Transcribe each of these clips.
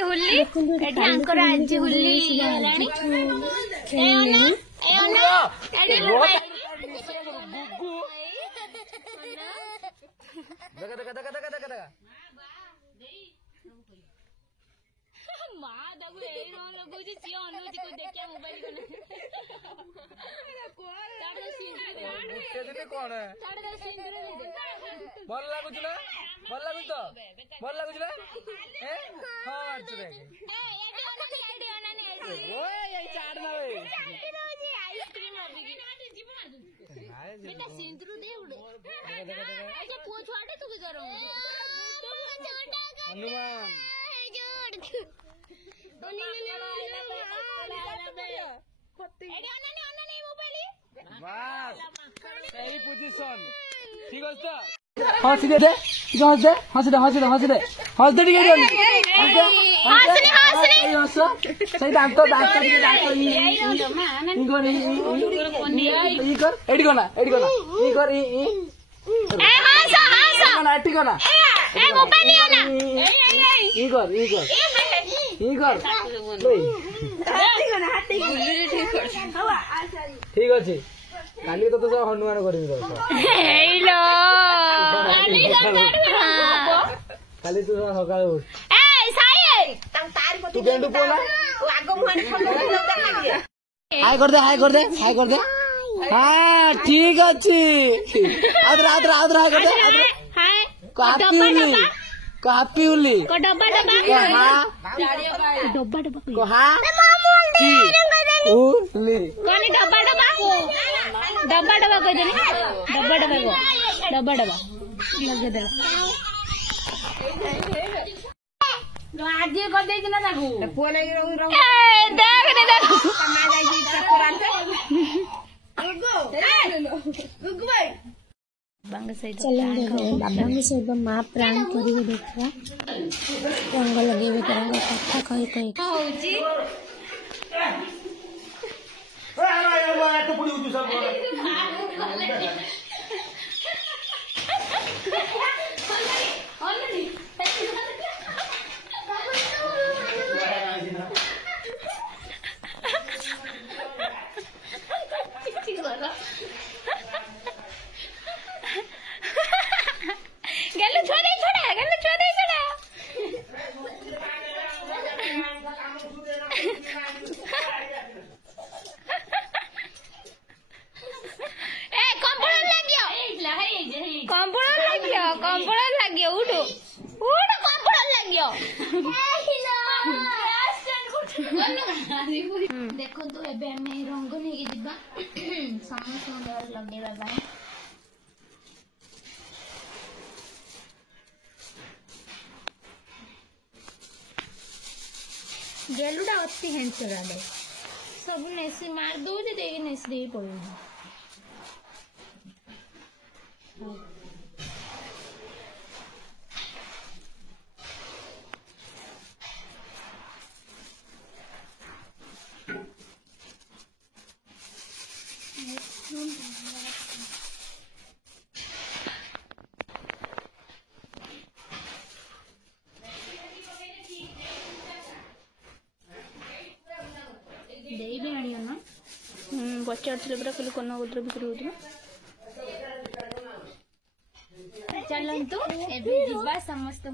होची होली एठी आंकर आज होली हेलानी ए ओना एडी मोबाइल दगा मां दगु ए रो लगो जी चियो अनुज को देखिया मोबाइल को ताड़ सिंदूर कोन है ताड़ सिंदूर भल लागु छला भल लागु छला ए हां अच्छे देख ए एडी ओना नहीं ओए ये चाड़ ना वे रोजी आइसक्रीम अभी बेटा सिंदूर दे उड़े अच्छा पो छोड़े तू के करो हनुमान सही पोजीशन ठीक है तो हंस दे सही दांत एडी कोना ई कर ई एटी कोना ए मोबाइल लियो ना ई कर ठीक अच्छे काली तो सब हनुमान कर काली तू सकाल उठ तू गेंडू पोला हाय कर दे हाँ ठीक अच्छे आदरा कर दे कापी उली डब्बा उली कोनी डब्बा कोई देनी डब्बा लगे दे आज ये कर दे ना ताकू पोले देख कमा जाई छी चक्करांते गुगु भाई बांग सहित बाबांग सहित माँ प्राण करी देखा रंग लगे कथा कही कंपड़ लगियो उठो कंपड़ लगियो देखो तो एबे हमें रंग नहीं दिबा समस्त डर लगेबा भाई गेलुडा अति हेंचरा दे सब नेसी मार दो जे देगी नेसी दे पड़ो पचार कौन गोत्र बिक्री होता चलतु समस्त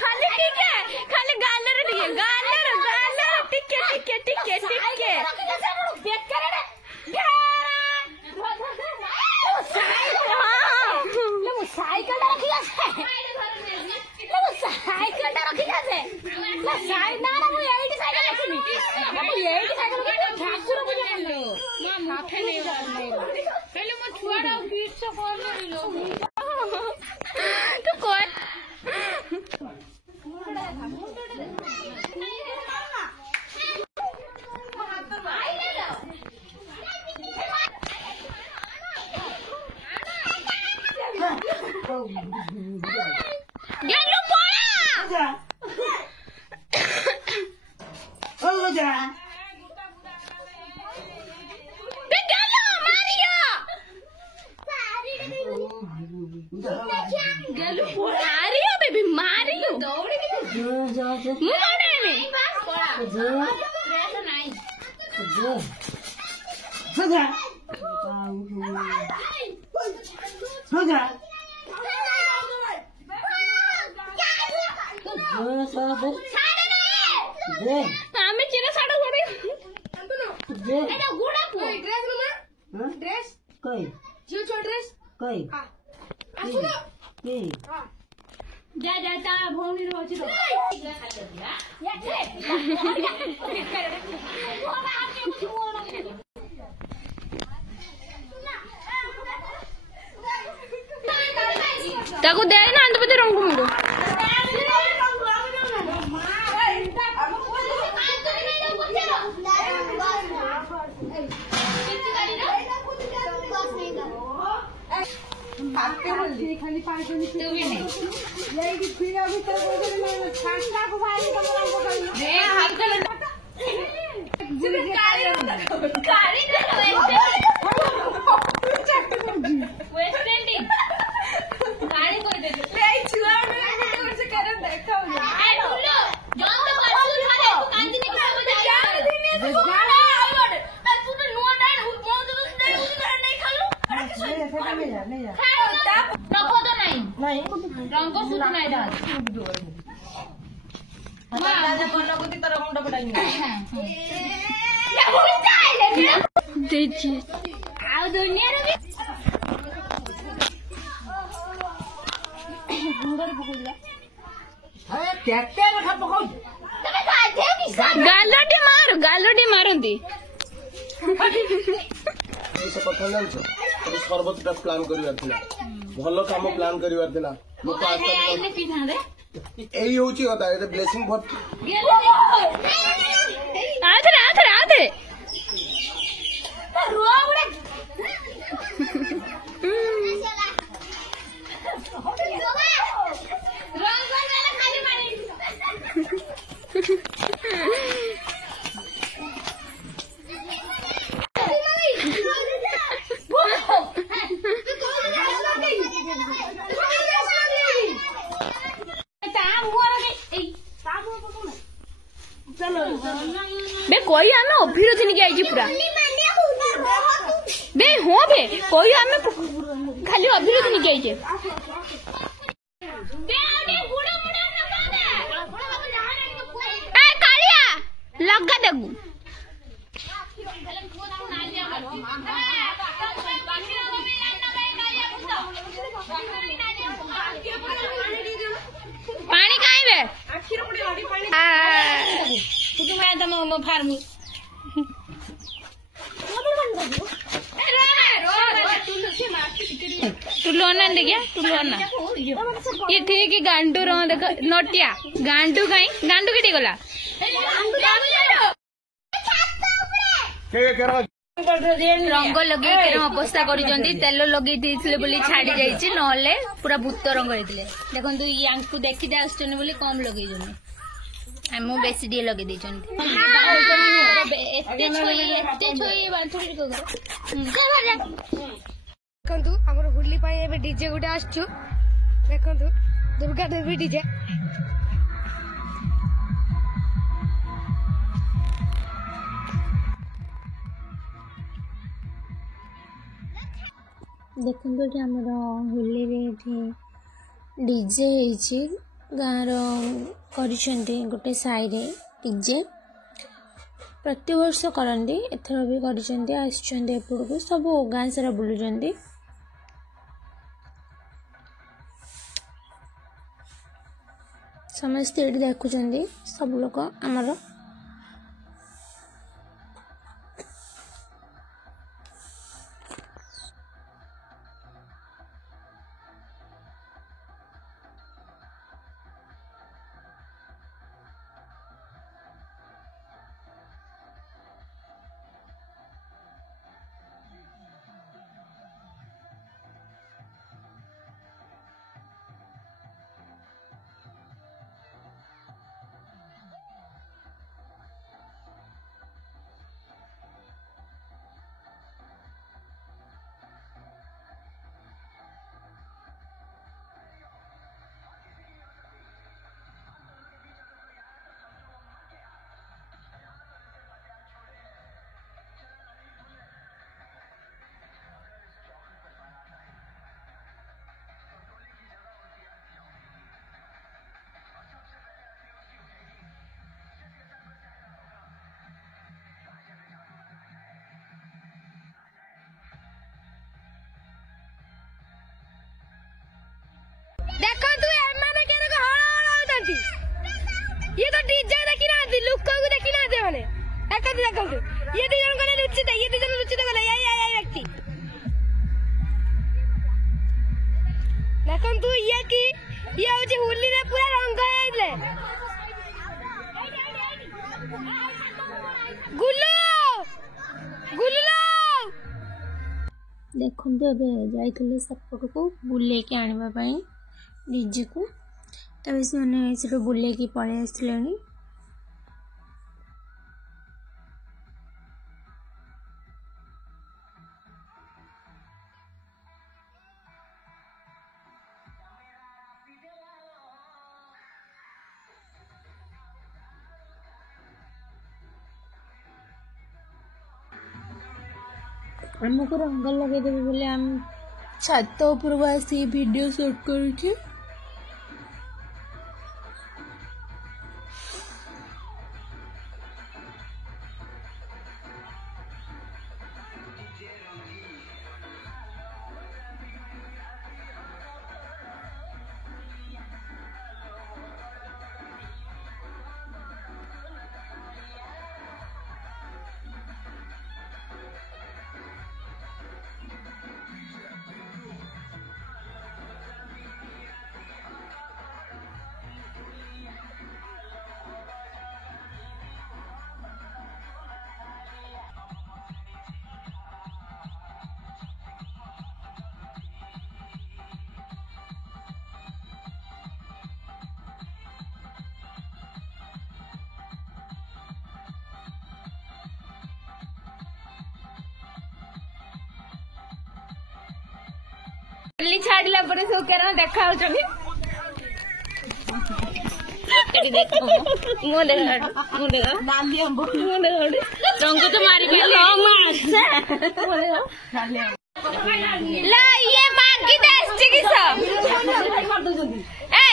खाली खाली गालर टिके गेलू पड़ा हो जा बे गेलू मारिया गेलू पड़ा मारियो बेबी मारियो दौड़ी के जा मुंडे में पड़ा जा नहीं हो जा हो जा दे आमे चिरा साडो छोड़ी दे एटा गुडा पो ड्रेस हां ड्रेस कई जियो छो ड्रेस कई आसुनो की जा जा ता भौनी रो छी तो ताको दे ना अंत पे रंग मुंगो खाली पास में तू भी नहीं यही फिर अभी तो मैं छांटा को भाई को रे हाथ कर कारी वेस्ट इंडिज कारी कर दे रे छुआ में से कर देखो ए ढुलो जॉन तो करसु थारे तू कांदी ने किसे बजाई तू तो नुआ डाल मो तो नहीं खालू नहीं जा रखो तो नहीं रंग सुट नहीं डाल राजा बनो को तरह मुंडा पटाएंगे देखिए आओ दुनिया रे अंदर पकड़ अरे कैसे रखा पकाओ तमे खाते हो कि गालोटी मारंती से कथा जान सर्वतटा प्लान कर भल कम प्लान कर लोक यही हूँ कथा ये ब्लेसिंग फॉर आथरे बे कोई आमे अभिरो थिन के आइजी पूरा बे हो बे कोई आमे खाली अभिरो थिन के आइजे बे आने बुड़ा बुड़ा लगा दे ए कालिया लगा देगु पानी काई बे तू मैं तो मो फार्म तू लोना देखिया तू लोना ये ठीक गांडू रो देख नटिया गांडू कहीं गांडू केटी गला रंग लगे अवस्था कर तेल लगे छाड़ी जाइए नहले पूरा भूत रंग होते देखो या देखी आसुन कम लगे आम बेसी टे लगे देखो आम होली डीजे गोटे आसु देखु दुर्गा देवी डीजे देखो ये आमर होली डीजे गाँव गोटे साई डीजे प्रति वर्ष करती एथर भी कर सब गाँ सारा बुलूं समस्ते ये देखुं सब लोग आमर देखंतु ये की ये होची होली रे पूरा रंग आइले गुल्लो गुल्लो देखंतु एबे जाइतले सपक को बुले के आनिबा पई डीजे को तबे से माने सेटो बुले की पळे आसलेनी हमको रंग लगे देवे बोले हम छत ऊपर आसी वीडियो शूट करूँ छाड़ला पर सब केना देखा होचनी मोले नाली अंबो मोले रंग तो मारी के लो मास ला ये मागी देस चिकित्सा ए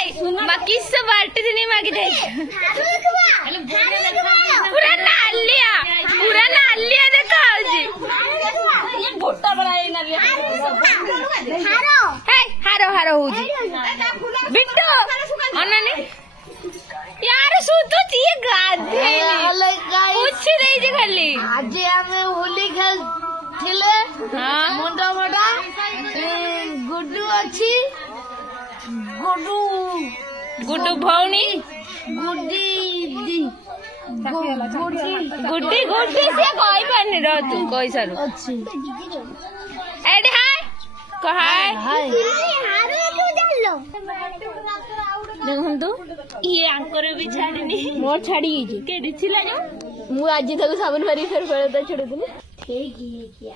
मागी सब बाल्टी नहीं मागी देस पूरा नालिया देखा होची गोटा बनाई नालिया हारो होची बिट्टू अननी यार सुतो ये गाधेली कुछ नहीं जे खाली आज हमें होली खेलथिले हां मुंडा मोडा गुड्डू अछि गुड्डू भौनी गुड्डी से कोई पानी रो तू कोई सारू अच्छी एडे हाय कहाय देखंतु ये आंकर भी छाड़नी मोर छाड़ी जे केडी छिला जो मु आज तक साबुन मारी फेर पळे त छडे दिने ठीक है किया